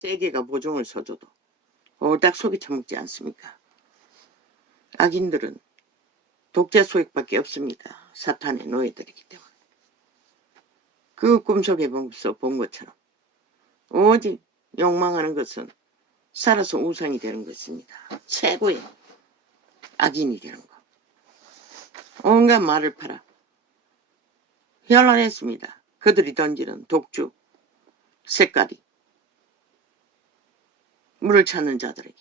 세계가 보증을 서줘도 홀딱 속이 처먹지 않습니까? 악인들은 독재 소액밖에 없습니다. 사탄의 노예들이기 때문에. 그 꿈속에 본 것처럼 오직 욕망하는 것은 살아서 우상이 되는 것입니다. 최고의 악인이 되는 것. 온갖 말을 팔아 현란했습니다. 그들이 던지는 독주 색깔이 물을 찾는 자들에게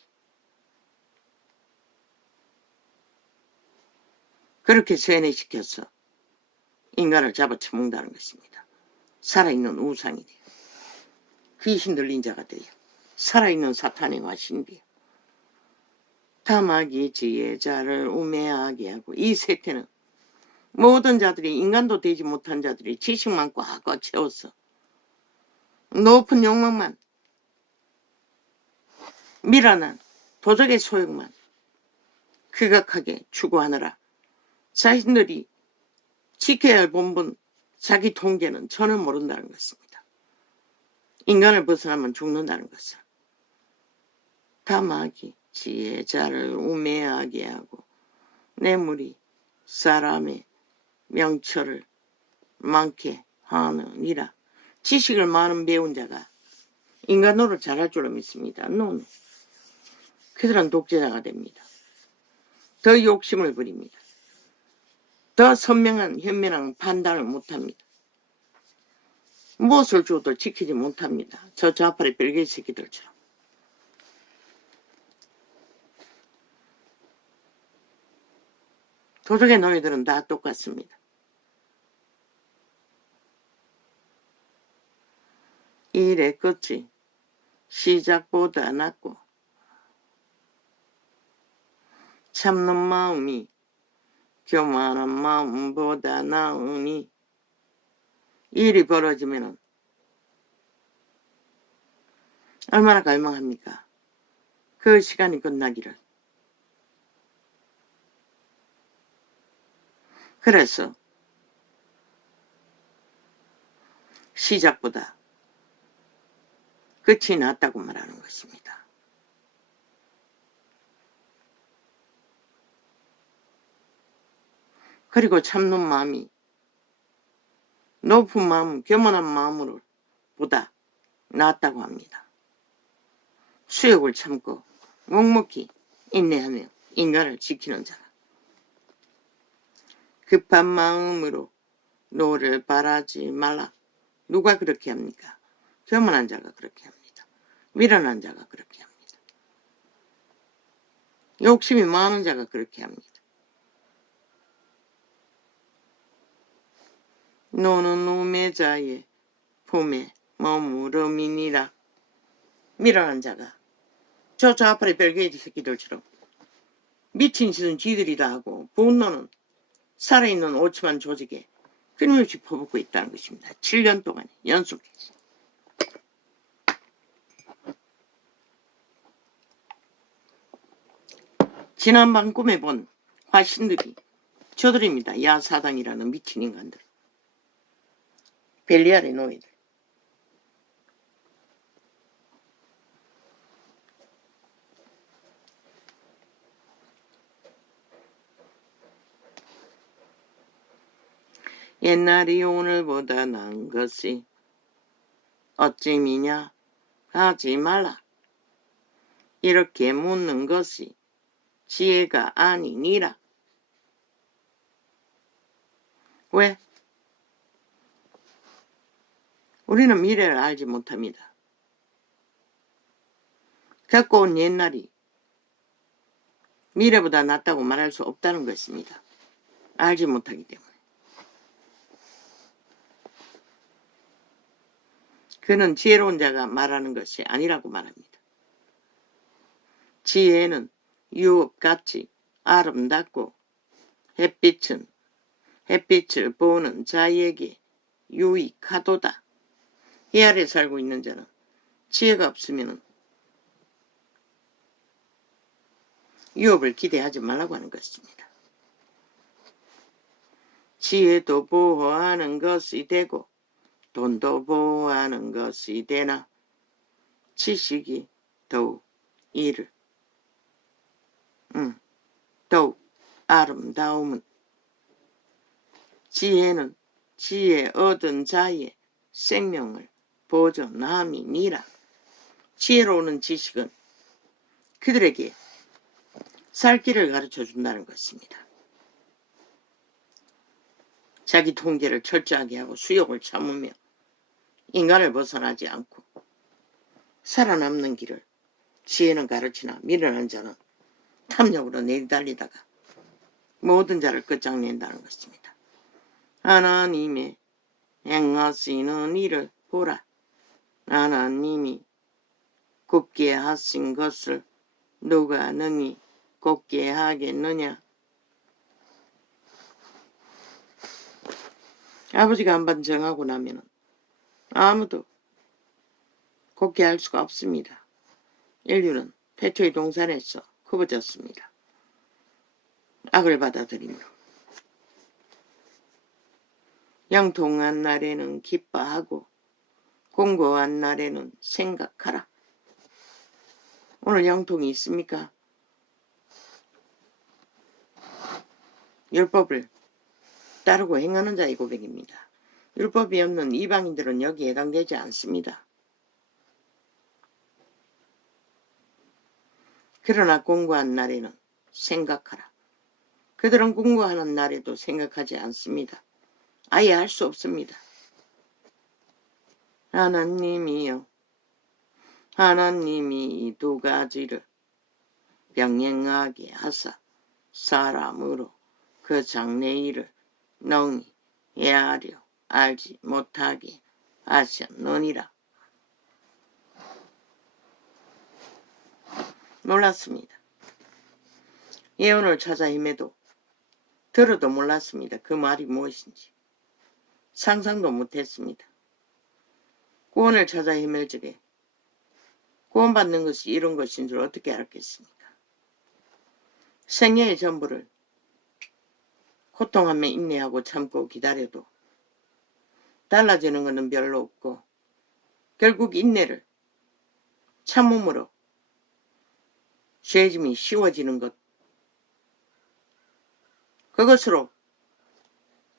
그렇게 세뇌시켜서 인간을 잡아쳐먹는다는 것입니다. 살아있는 우상이 돼요. 귀신 들린 자가 돼요. 살아있는 사탄의 화신이 돼요. 탐하기 지혜자를 우매하게 하고, 이 세태는 모든 자들이, 인간도 되지 못한 자들이 지식만 꽉꽉 채워서 높은 욕망만, 미련한 도적의 소욕만 극악하게 추구하느라 자신들이 지켜야 할 본분, 자기 통제는 전혀 모른다는 것입니다. 인간을 벗어나면 죽는다는 것을. 탐하기 지혜자를 우매하게 하고 뇌물이 사람의 명철을 많게 하느니라. 지식을 많은 배운 자가 인간 노릇 잘할 줄로 믿습니다. 노노. 그들은 독재자가 됩니다. 더 욕심을 부립니다. 더 선명한 현명한 판단을 못합니다. 무엇을 줘도 지키지 못합니다. 저 좌파의 별개 새끼들처럼. 도적의 노예들은 다 똑같습니다. 일의 끝이 시작보다 낫고 참는 마음이 교만한 마음보다 나으니, 일이 벌어지면 얼마나 갈망합니까? 그 시간이 끝나기를. 그래서 시작보다 끝이 낫다고 말하는 것입니다. 그리고 참는 마음이 높은 마음, 교만한 마음으로 보다 낫다고 합니다. 수욕을 참고 묵묵히 인내하며 인간을 지키는 자가. 급한 마음으로 노를 바라지 말라. 누가 그렇게 합니까? 교만한 자가 그렇게 합니다. 미련한 자가 그렇게 합니다. 욕심이 많은 자가 그렇게 합니다. 노는 우매자의 품에 머무름이니라. 미련한 자가 저 좌파의 별개의 새끼들처럼 미친 짓은 지들이 다 하고 분노는 살아있는 오츠만 조직에 끊임없이 퍼붓고 있다는 것입니다. 7년 동안 연속해서. 지난밤 꿈에 본 화신들이 저들입니다. 야사당이라는 미친 인간들. 벨리알의 노예들. 옛날이 오늘보다 나은 것이 어찌미냐 하지 말라. 이렇게 묻는 것이 지혜가 아니니라. 왜? 우리는 미래를 알지 못합니다. 겪고 온 옛날이 미래보다 낫다고 말할 수 없다는 것입니다. 알지 못하기 때문에. 그는 지혜로운 자가 말하는 것이 아니라고 말합니다. 지혜는 유업같이 아름답고 햇빛은 햇빛을 보는 자에게 유익하도다. 이 아래 살고 있는 자는 지혜가 없으면 유업을 기대하지 말라고 하는 것입니다. 지혜도 보호하는 것이 되고 돈도 보호하는 것이 되나 지식이 더욱 이를 더욱 아름다움은 지혜는 지혜 얻은 자의 생명을 보존함이니라. 지혜로운 지식은 그들에게 살 길을 가르쳐 준다는 것입니다. 자기 통제를 철저하게 하고 수욕을 참으며 인간을 벗어나지 않고 살아남는 길을 지혜는 가르치나 미련한 자는 탐욕으로 내달리다가 모든 자를 끝장낸다는 것입니다. 하나님의 행하시는 일을 보라. 하나님이 굽게 하신 것을 누가 능히 곱게 하겠느냐. 아버지가 한번 정하고 나면 아무도 곱게 할 수가 없습니다. 인류는 태초의 동산에서 굽어졌습니다. 악을 받아들이므로. 양통한 날에는 기뻐하고 공고한 날에는 생각하라. 오늘 양통이 있습니까? 율법을 따르고 행하는 자의 고백입니다. 율법이 없는 이방인들은 여기에 해당되지 않습니다. 그러나 공고한 날에는 생각하라. 그들은 공고하는 날에도 생각하지 않습니다. 아예 할 수 없습니다. 하나님이여, 하나님이 이 두 가지를 병행하게 하사 사람으로 그 장래일을 능히 헤아려 알지 못하게 하셨느니라. 몰랐습니다. 예언을 찾아 헤매도 들어도 몰랐습니다. 그 말이 무엇인지. 상상도 못했습니다. 구원을 찾아 헤맬 적에 구원받는 것이 이런 것인 줄 어떻게 알았겠습니까? 생애의 전부를 고통하며 인내하고 참고 기다려도 달라지는 것은 별로 없고 결국 인내를 참음으로 죄짐이 쉬워지는 것, 그것으로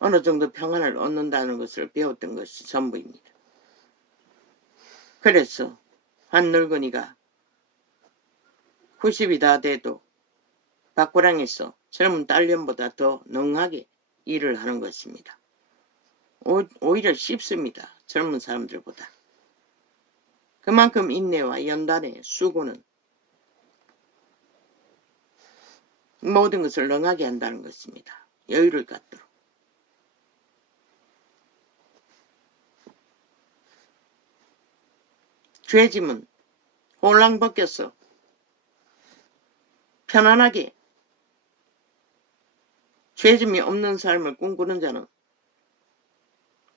어느 정도 평안을 얻는다는 것을 배웠던 것이 전부입니다. 그래서 한 늙은이가 90이 다 돼도 밭고랑에서 젊은 딸년보다 더 능하게 일을 하는 것입니다. 오히려 쉽습니다. 젊은 사람들보다. 그만큼 인내와 연단의 수고는 모든 것을 능하게 한다는 것입니다. 여유를 갖도록. 죄짐은 홀랑 벗겨서 편안하게 죄짐이 없는 삶을 꿈꾸는 자는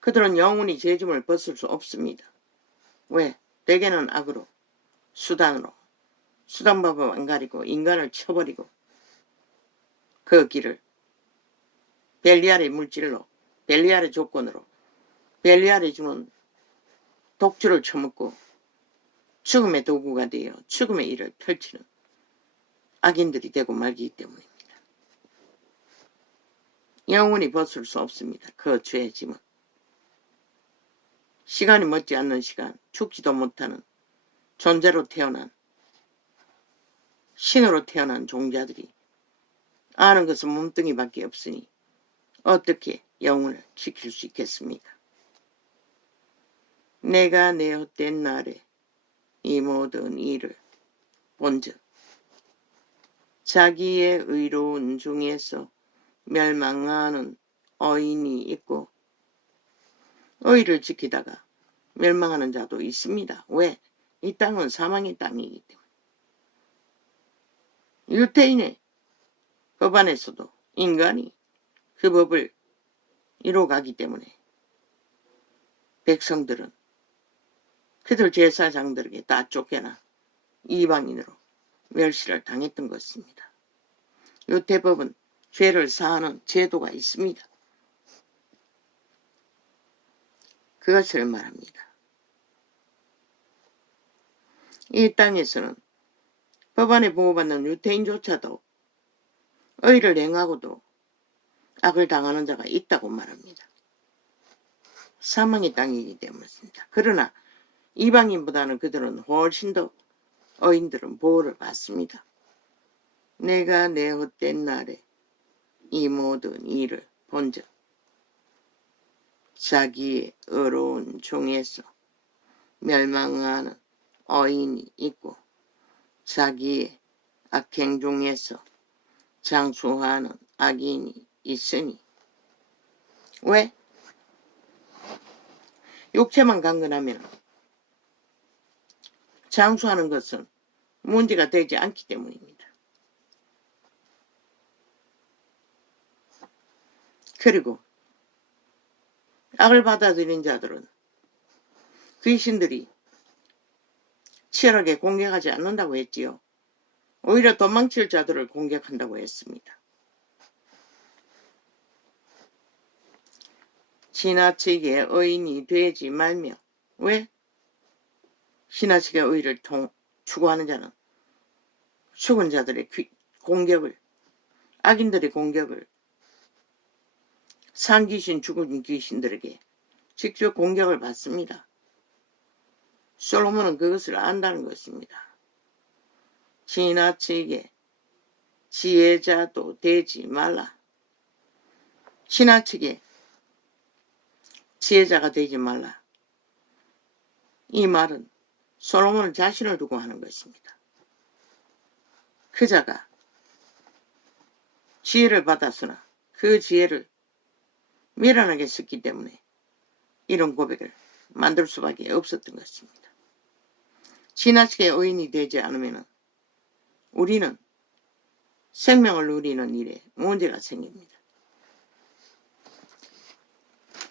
그들은 영원히 죄짐을 벗을 수 없습니다. 왜? 대개는 악으로, 수단으로, 수단법을 안 가리고 인간을 쳐버리고 그 길을 벨리알의 물질로, 벨리알의 조건으로, 벨리알이 주는 독주를 처먹고 죽음의 도구가 되어 죽음의 일을 펼치는 악인들이 되고 말기 때문입니다. 영원히 벗을 수 없습니다. 그 죄의 짐은. 시간이 멎지 않는 시간, 죽지도 못하는 존재로 태어난, 신으로 태어난 종자들이 아는 것은 몸뚱이밖에 없으니 어떻게 영혼을 지킬 수 있겠습니까? 내가 내 헛된 날에 이 모든 일을 본즉 자기의 의로운 중에서 멸망하는 어인이 있고 의를 지키다가 멸망하는 자도 있습니다. 왜? 이 땅은 사망의 땅이기 때문에. 유태인의 법 안에서도 인간이 그 법을 이뤄가기 때문에 백성들은 그들 제사장들에게 다 쫓겨나 이방인으로 멸시를 당했던 것입니다. 유태법은 죄를 사하는 제도가 있습니다. 그것을 말합니다. 이 땅에서는 법안에 보호받는 유태인조차도 의를 행하고도 악을 당하는 자가 있다고 말합니다. 사망의 땅이기 때문입니다. 그러나 이방인보다는 그들은 훨씬 더 의인들은 보호를 받습니다. 내가 내 헛된 날에 이 모든 일을 본즉 자기의 어려운 종에서 멸망하는 의인이 있고 자기의 악행 중에서 장수하는 악인이 있으니. 왜? 육체만 강건하면 장수하는 것은 문제가 되지 않기 때문입니다. 그리고 악을 받아들인 자들은 귀신들이 치열하게 공격하지 않는다고 했지요. 오히려 도망칠 자들을 공격한다고 했습니다. 지나치게 의인이 되지 말며. 왜? 지나치게 의를 추구하는 자는 죽은 자들의 공격을, 악인들의 공격을, 산 귀신, 죽은 귀신들에게 직접 공격을 받습니다. 솔로몬은 그것을 안다는 것입니다. 지나치게 지혜자도 되지 말라. 지나치게 지혜자가 되지 말라. 이 말은 솔로몬은 자신을 두고 하는 것입니다. 그 자가 지혜를 받았으나 그 지혜를 미련하게 썼기 때문에 이런 고백을 만들 수밖에 없었던 것입니다. 지나치게 의인이 되지 않으면 우리는 생명을 누리는 일에 문제가 생깁니다.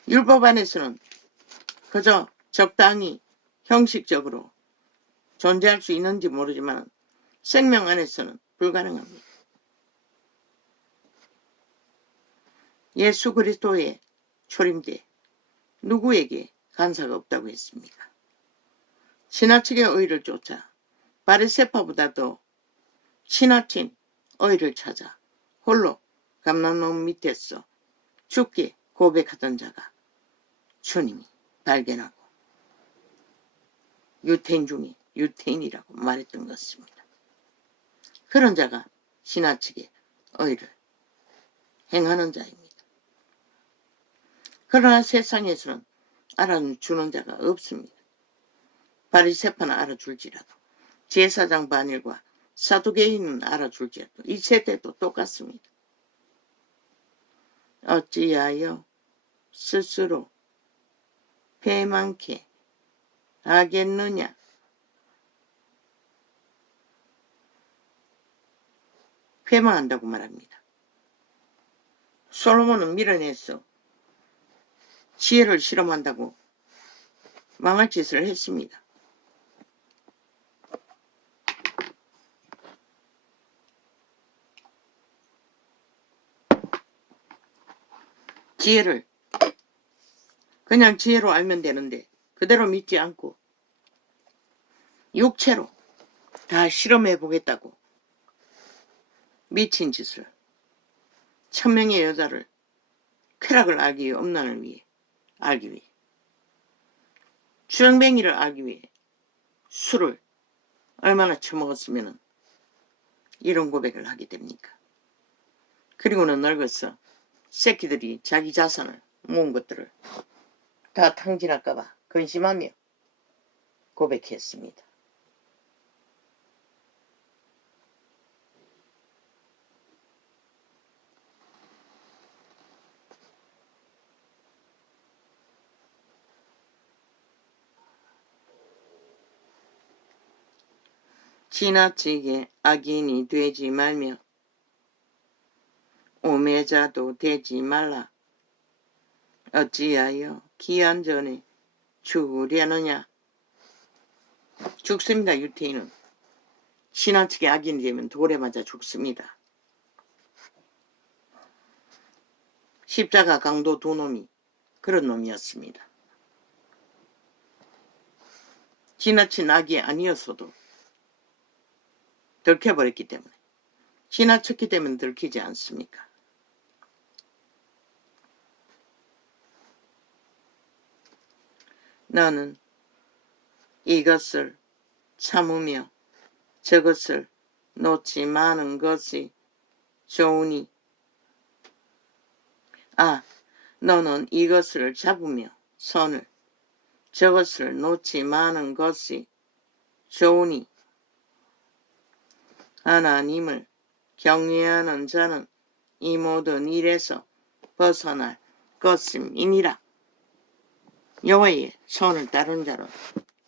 율법 안에서는 그저 적당히 형식적으로 존재할 수 있는지 모르지만 생명 안에서는 불가능합니다. 예수 그리스도의 초림 때 누구에게 간사가 없다고 했습니까? 지나치게 의를 쫓아 바리새파보다도 지나친 의를 찾아 홀로 감람나무 밑에서 죽게 고백하던 자가 주님이 발견하고 유태인 중에 유태인이라고 말했던 것입니다. 그런 자가 지나치게 의를 행하는 자입니다. 그러나 세상에서는 알아주는 자가 없습니다. 바리새파는 알아줄지라도 제사장 반일과 사두개인은 알아줄지라도 이 세대도 똑같습니다. 어찌하여 스스로 배만케 하겠느냐. 회망한다고 말합니다. 솔로몬은 밀어내서 지혜를 실험한다고 망할 짓을 했습니다. 지혜를 그냥 지혜로 알면 되는데 그대로 믿지 않고 육체로 다 실험해 보겠다고 미친 짓을, 천명의 여자를 쾌락을 알기 위해, 음란을 위해 알기 위해, 주정뱅이를 알기 위해 술을 얼마나 처먹었으면 이런 고백을 하게 됩니까? 그리고는 늙어서 새끼들이 자기 자산을 모은 것들을 다 탕진할까봐 근심하며 고백했습니다. 지나치게 악인이 되지 말며 오매자도 되지 말라. 어찌하여 기한 전에 죽으려느냐. 죽습니다. 유태인은 지나치게 악인이 되면 돌에 맞아 죽습니다. 십자가 강도 두 놈이 그런 놈이었습니다. 지나친 악이 아니었어도 들켜버렸기 때문에. 지나쳤기 때문에 들키지 않습니까? 너는 이것을 참으며 저것을 놓지 마는 것이 좋으니 너는 이것을 잡으며 손을 저것을 놓지 마는 것이 좋으니 하나님을 경외하는 자는 이 모든 일에서 벗어날 것임이니라. 여호와의 손을 따르는 자는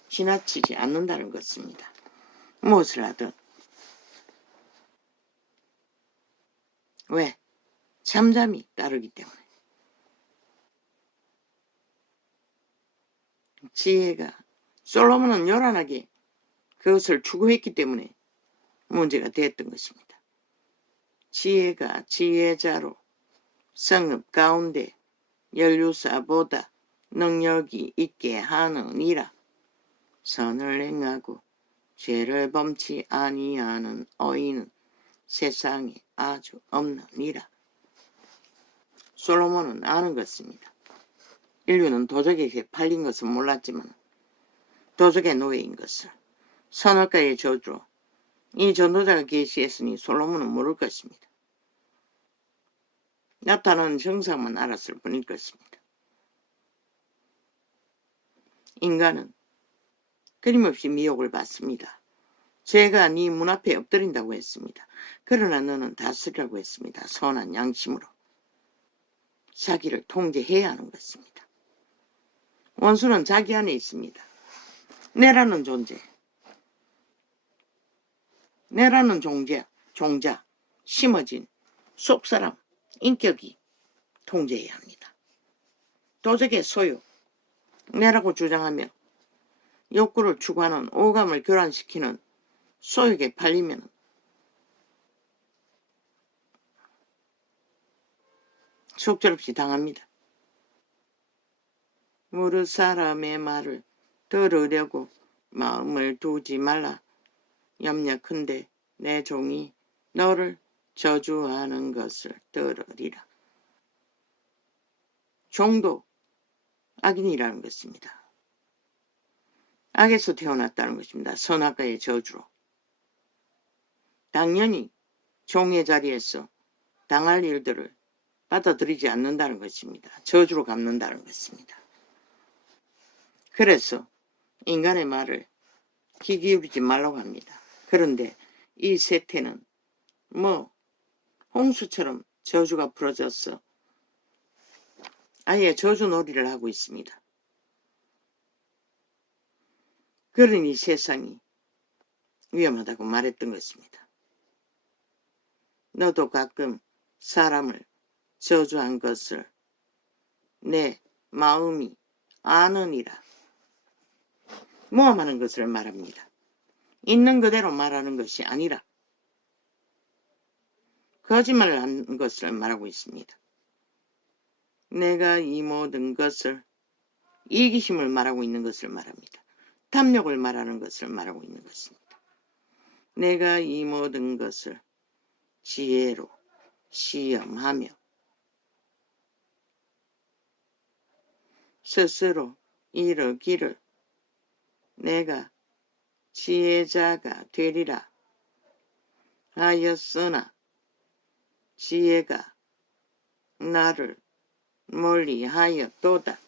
지나치지 않는다는 것입니다. 무엇을 하든. 왜? 잠잠히 따르기 때문에. 지혜가 솔로몬은 요란하게 그것을 추구했기 때문에 문제가 됐던 것입니다. 지혜가 지혜자로 성읍 가운데 연류사보다 능력이 있게 하느니라. 선을 행하고 죄를 범치 아니하는 어인은 세상에 아주 없느니라. 솔로몬은 아는 것입니다. 인류는 도적에게 팔린 것은 몰랐지만 도적의 노예인 것을, 선악과의 저주로 이 전도자가 계시했으니 솔로몬은 모를 것입니다. 나타나는 정상만 알았을 뿐일 것입니다. 인간은 끊임없이 미혹을 받습니다. 죄가 네 문 앞에 엎드린다고 했습니다. 그러나 너는 다스리라고 했습니다. 선한 양심으로 자기를 통제해야 하는 것입니다. 원수는 자기 안에 있습니다. 내라는 존재, 내라는 종자, 심어진 속사람, 인격이 통제해야 합니다. 도적의 소유, 내라고 주장하며 욕구를 추구하는 오감을 교란시키는 소욕에 팔리면 속절없이 당합니다. 모르 사람의 말을 들으려고 마음을 두지 말라. 염려컨대 내 종이 너를 저주하는 것을 들으리라. 종도 악인이라는 것입니다. 악에서 태어났다는 것입니다. 선악과의 저주로. 당연히 종의 자리에서 당할 일들을 받아들이지 않는다는 것입니다. 저주로 갚는다는 것입니다. 그래서 인간의 말을 귀 기울이지 말라고 합니다. 그런데 이 세태는 홍수처럼 저주가 풀어져서 아예 저주놀이를 하고 있습니다. 그러니 세상이 위험하다고 말했던 것입니다. 너도 가끔 사람을 저주한 것을 내 마음이 아느니라. 모함하는 것을 말합니다. 있는 그대로 말하는 것이 아니라 거짓말을 한 것을 말하고 있습니다. 내가 이 모든 것을 이기심을 말하고 있는 것을 말합니다. 탐욕을 말하는 것을 말하고 있는 것입니다. 내가 이 모든 것을 지혜로 시험하며 스스로 이르기를 내가 지혜자가 되리라 하였으나 지혜가 나를 멀리하였도다.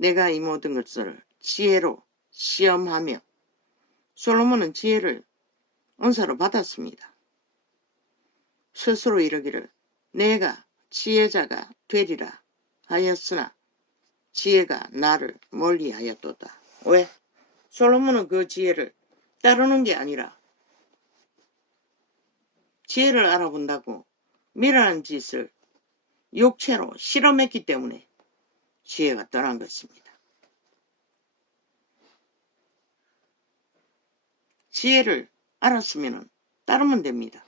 내가 이 모든 것을 지혜로 시험하며, 솔로몬은 지혜를 은사로 받았습니다. 스스로 이르기를 내가 지혜자가 되리라 하였으나 지혜가 나를 멀리하였도다. 왜? 솔로몬은 그 지혜를 따르는 게 아니라 지혜를 알아본다고 미련한 짓을 육체로 실험했기 때문에 지혜가 떠난 것입니다. 지혜를 알았으면 따르면 됩니다.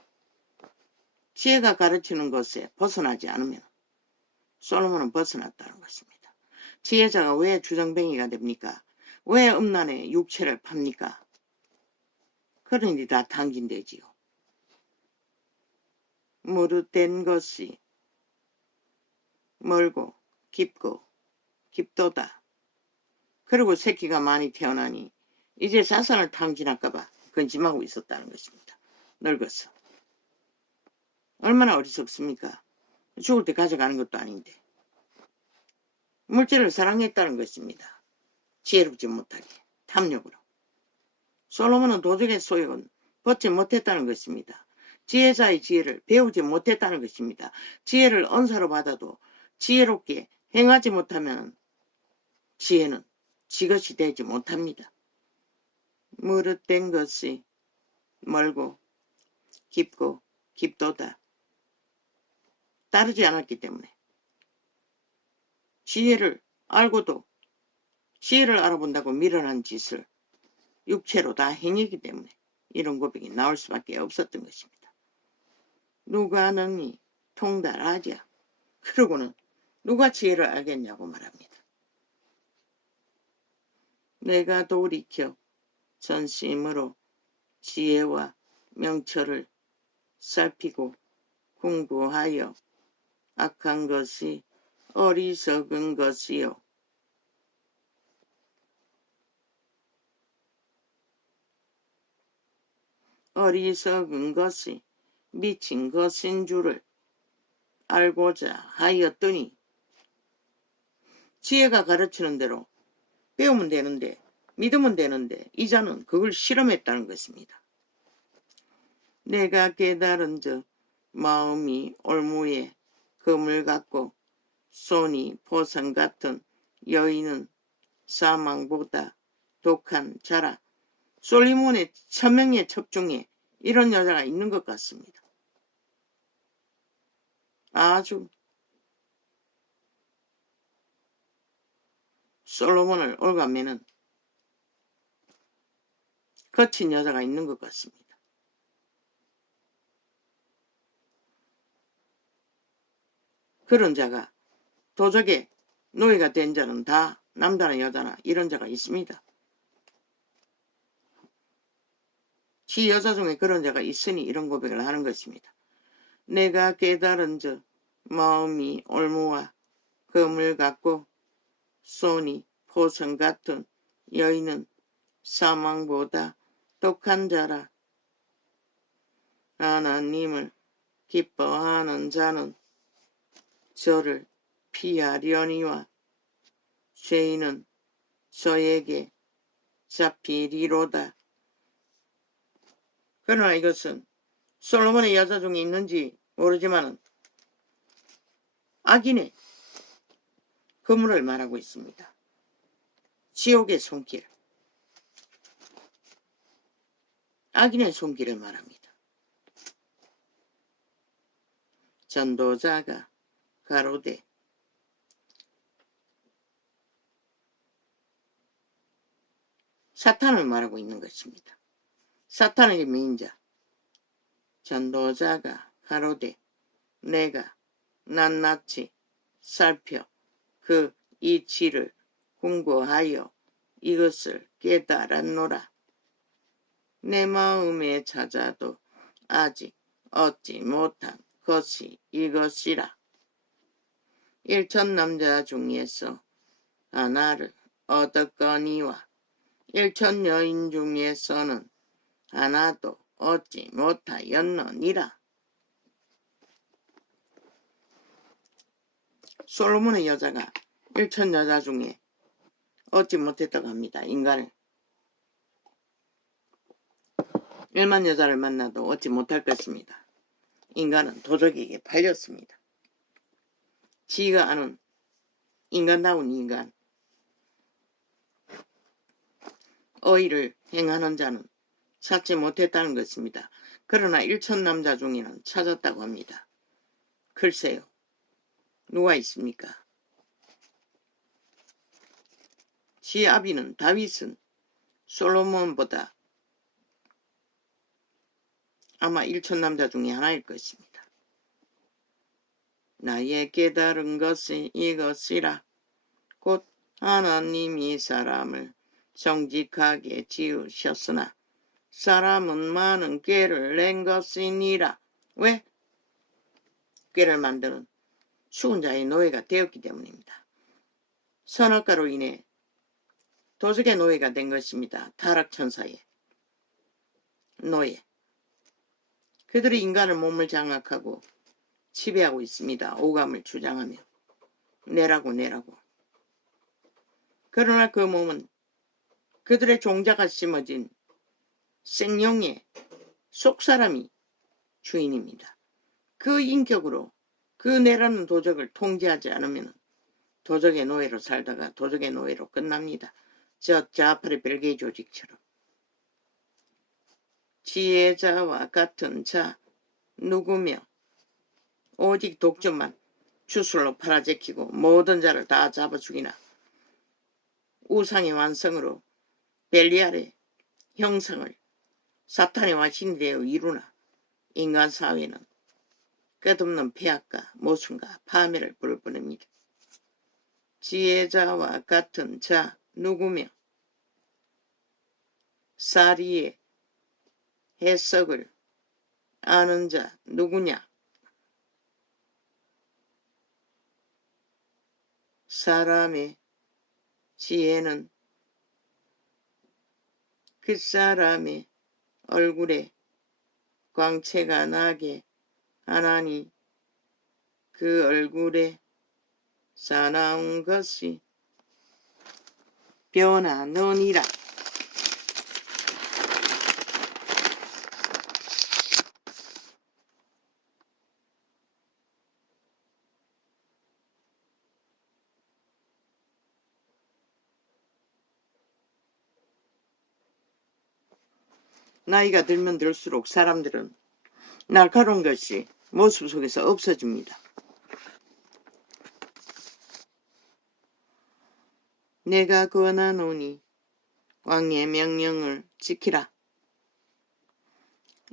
지혜가 가르치는 것에 벗어나지 않으면 솔로몬은 벗어났다는 것입니다. 지혜자가 왜 주정뱅이가 됩니까? 왜 음란의 육체를 팝니까? 그러니 다 탕진되지요. 무릇된 것이 멀고 깊고 깊도다. 그리고 새끼가 많이 태어나니 이제 자손을 탕진할까봐 근심하고 있었다는 것입니다. 늙었어. 얼마나 어리석습니까? 죽을 때 가져가는 것도 아닌데. 물질을 사랑했다는 것입니다. 지혜롭지 못하게 탐욕으로. 솔로몬은 도적의 소욕은 벗지 못했다는 것입니다. 지혜자의 지혜를 배우지 못했다는 것입니다. 지혜를 언사로 받아도 지혜롭게 행하지 못하면 지혜는 지것이 되지 못합니다. 무릇된 것이 멀고 깊고 깊도다. 따르지 않았기 때문에 지혜를 알고도 지혜를 알아본다고 미련한 짓을 육체로 다 행했기 때문에 이런 고백이 나올 수밖에 없었던 것입니다. 누가 능히 통달하자. 그러고는 누가 지혜를 알겠냐고 말합니다. 내가 돌이켜 전심으로 지혜와 명철을 살피고 궁구하여 악한 것이 어리석은 것이요. 어리석은 것이 미친 것인 줄을 알고자 하였더니 지혜가 가르치는 대로 배우면 되는데 믿으면 되는데 이자는 그걸 실험했다는 것입니다. 내가 깨달은 즉 마음이 올무에 금을 갖고 손이 보상 같은 여인은 사망보다 독한 자라. 솔로몬의 천명의 첩 중에 이런 여자가 있는 것 같습니다. 아주 솔로몬을 올가매는 거친 여자가 있는 것 같습니다. 그런 자가 도적의 노예가 된 자는 다 남자나 여자나 이런 자가 있습니다. 지 여자 중에 그런 자가 있으니 이런 고백을 하는 것입니다. 내가 깨달은 즉 마음이 올무와 금을 갖고 손이 포성 같은 여인은 사망보다 독한 자라. 하나님을 기뻐하는 자는 저를 피하려니와 죄인은 저에게 잡히리로다. 그러나 이것은 솔로몬의 여자 중에 있는지 모르지만 악인의 그물을 말하고 있습니다. 지옥의 손길, 악인의 손길을 말합니다. 전도자가 가로되 사탄을 말하고 있는 것입니다. 사탄에게 메인자 전도자가 가로되 내가 낱낱이 살펴 그 이치를 궁구하여 이것을 깨달았노라. 내 마음에 찾아도 아직 얻지 못한 것이 이것이라. 일천 남자 중에서 하나를 얻었거니와 일천 여인 중에서는 하나도 얻지 못하였느니라. 솔로몬의 여자가 일천 여자 중에 얻지 못했다고 합니다. 인간을. 1만 여자를 만나도 얻지 못할 것입니다. 인간은 도적에게 팔렸습니다. 지가 아는 인간다운 인간, 의의를 행하는 자는 찾지 못했다는 것입니다. 그러나 일천 남자 중에는 찾았다고 합니다. 글쎄요. 누가 있습니까? 지 아비는 다윗은 솔로몬보다 아마 일천남자 중에 하나일 것입니다. 나의 깨달은 것은 이것이라. 곧 하나님이 사람을 정직하게 지으셨으나 사람은 많은 꾀를 낸 것이니라. 왜? 꾀를 만드는 죽은 자의 노예가 되었기 때문입니다. 선악과로 인해 도적의 노예가 된 것입니다. 타락천사의 노예. 그들이 인간의 몸을 장악하고 지배하고 있습니다. 오감을 주장하며 내라고. 그러나 그 몸은 그들의 종자가 심어진 생명의 속사람이 주인입니다. 그 인격으로 그 내라는 도적을 통제하지 않으면 도적의 노예로 살다가 도적의 노예로 끝납니다. 저 자아파의 별개의 조직처럼. 지혜자와 같은 자 누구며 오직 독점만 주술로 팔아제키고 모든 자를 다 잡아 죽이나 우상의 완성으로 벨리알의 형상을 사탄의 와신이 되어 이루나 인간 사회는 끝없는 폐악과 모순과 파멸을 불러보냅니다. 지혜자와 같은 자 누구며 사리의 해석을 아는 자 누구냐? 사람의 지혜는 그 사람의 얼굴에 광채가 나게 하나니 그 얼굴에 사나운 것이 변하느니라. 나이가 들면 들수록 사람들은 날카로운 것이 모습 속에서 없어집니다. 내가 권하노니 왕의 명령을 지키라.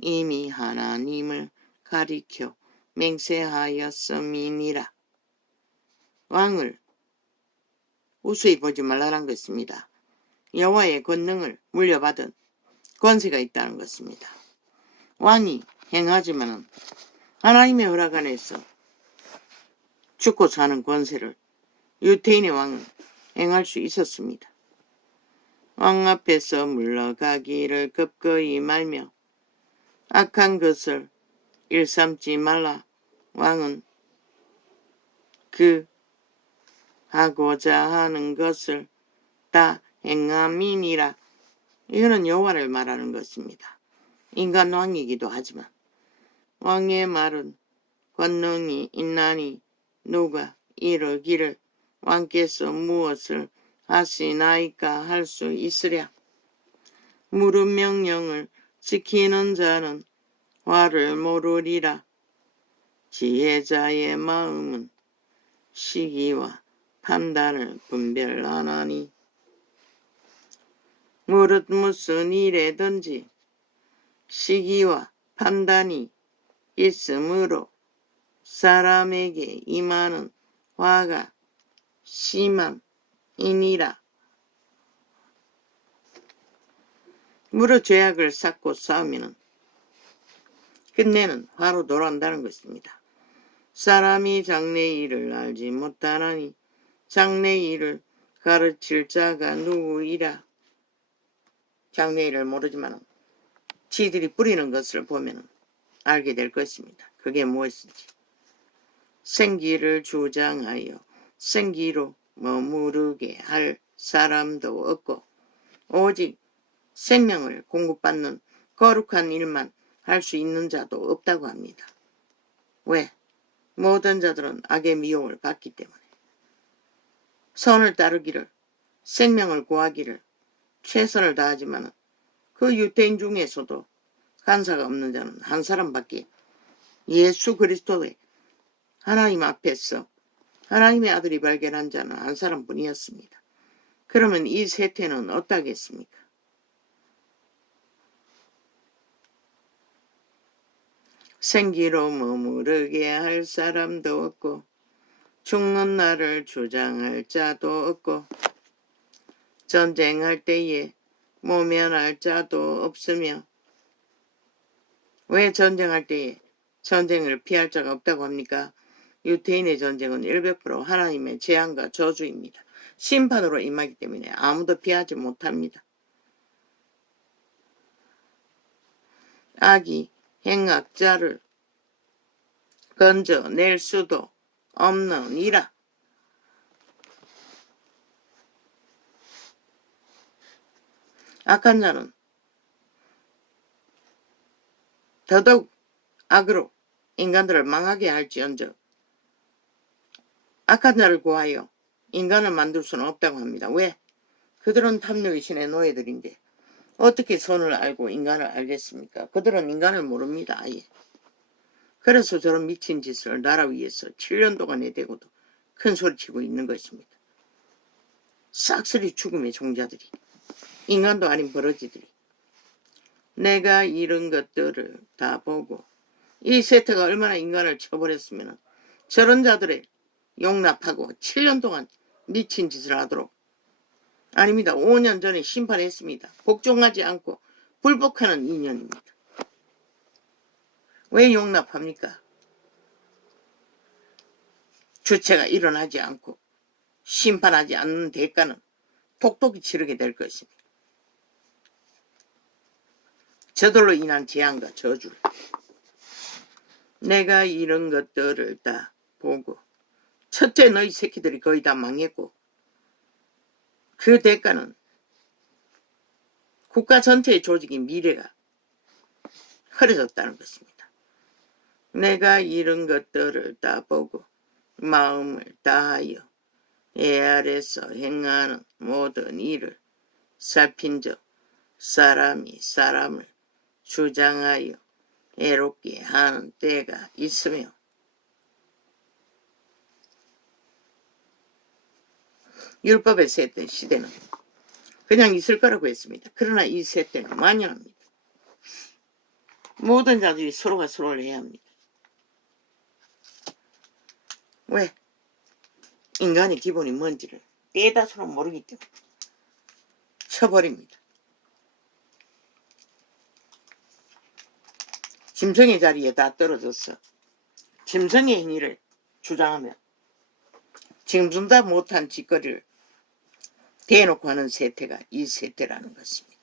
이미 하나님을 가리켜 맹세하였음이니라. 왕을 우수히 보지 말라는 것입니다. 여호와의 권능을 물려받은 권세가 있다는 것입니다. 왕이 행하지만 하나님의 허락 안에서 죽고 사는 권세를 유태인의 왕은 행할 수 있었습니다. 왕 앞에서 물러가기를 급거이 말며 악한 것을 일삼지 말라. 왕은 그 하고자 하는 것을 다 행함이니라. 이거는 여호와를 말하는 것입니다. 인간 왕이기도 하지만 왕의 말은 권능이 있나니 누가 이르기를 왕께서 무엇을 하시나이까 할 수 있으랴. 물은 명령을 지키는 자는 화를 모르리라. 지혜자의 마음은 시기와 판단을 분별하나니 무릇 무슨 일에든지 시기와 판단이 있으므로 사람에게 임하는 화가 심함이니라. 무릇 죄악을 쌓고 싸우면 끝내는 화로 돌아온다는 것입니다. 사람이 장래의 일을 알지 못하나니 장래의 일을 가르칠 자가 누구이라. 장래의 일을 모르지만 지들이 뿌리는 것을 보면 알게 될 것입니다. 그게 무엇인지. 생기를 주장하여 생기로 머무르게 할 사람도 없고 오직 생명을 공급받는 거룩한 일만 할 수 있는 자도 없다고 합니다. 왜? 모든 자들은 악의 미혹을 받기 때문에. 선을 따르기를, 생명을 구하기를 최선을 다하지만 그 유대인 중에서도 간사가 없는 자는 한 사람밖에, 예수 그리스도의 하나님 앞에서 하나님의 아들이 발견한 자는 한 사람뿐이었습니다. 그러면 이 세태는 어떠하겠습니까? 생기로 머무르게 할 사람도 없고 죽는 날을 주장할 자도 없고 전쟁할 때에 모면할 자도 없으며 왜 전쟁할 때에 전쟁을 피할 자가 없다고 합니까? 유태인의 전쟁은 100% 하나님의 재앙과 저주입니다. 심판으로 임하기 때문에 아무도 피하지 못합니다. 악이 행악자를 건져낼 수도 없느니라. 악한 자는 더더욱 악으로 인간들을 망하게 할지언정 악한 자를 구하여 인간을 만들 수는 없다고 합니다. 왜? 그들은 탐욕의 신의 노예들인데 어떻게 선을 알고 인간을 알겠습니까? 그들은 인간을 모릅니다. 아예. 그래서 저런 미친 짓을 나라 위에서 7년 동안 해대고도 큰 소리치고 있는 것입니다. 싹쓸이 죽음의 종자들이, 인간도 아닌 버러지들이. 내가 이런 것들을 다 보고 이 세태가 얼마나 인간을 쳐버렸으면 저런 자들을 용납하고 7년 동안 미친 짓을 하도록, 아닙니다. 5년 전에 심판했습니다. 복종하지 않고 불복하는 인연입니다. 왜 용납합니까? 주체가 일어나지 않고 심판하지 않는 대가는 똑똑히 치르게 될 것입니다. 저들로 인한 재앙과 저주를. 내가 이런 것들을 다 보고 첫째 너희 새끼들이 거의 다 망했고 그 대가는 국가 전체의 조직인 미래가 흐려졌다는 것입니다. 내가 이런 것들을 다 보고 마음을 다하여 애 아래서 행하는 모든 일을 살핀적 사람이 사람을 주장하여 애롭게 하는 때가 있으며 율법의 셋대 시대는 그냥 있을 거라고 했습니다. 그러나 이 셋대는 만연합니다. 모든 자들이 서로가 서로를 해야 합니다. 왜? 인간의 기본이 뭔지를 대다수는 모르기 때문에 쳐버립니다. 짐승의 자리에 다 떨어져서 짐승의 행위를 주장하면 짐승다 못한 짓거리를 대놓고 하는 세태가 이 세태라는 것입니다.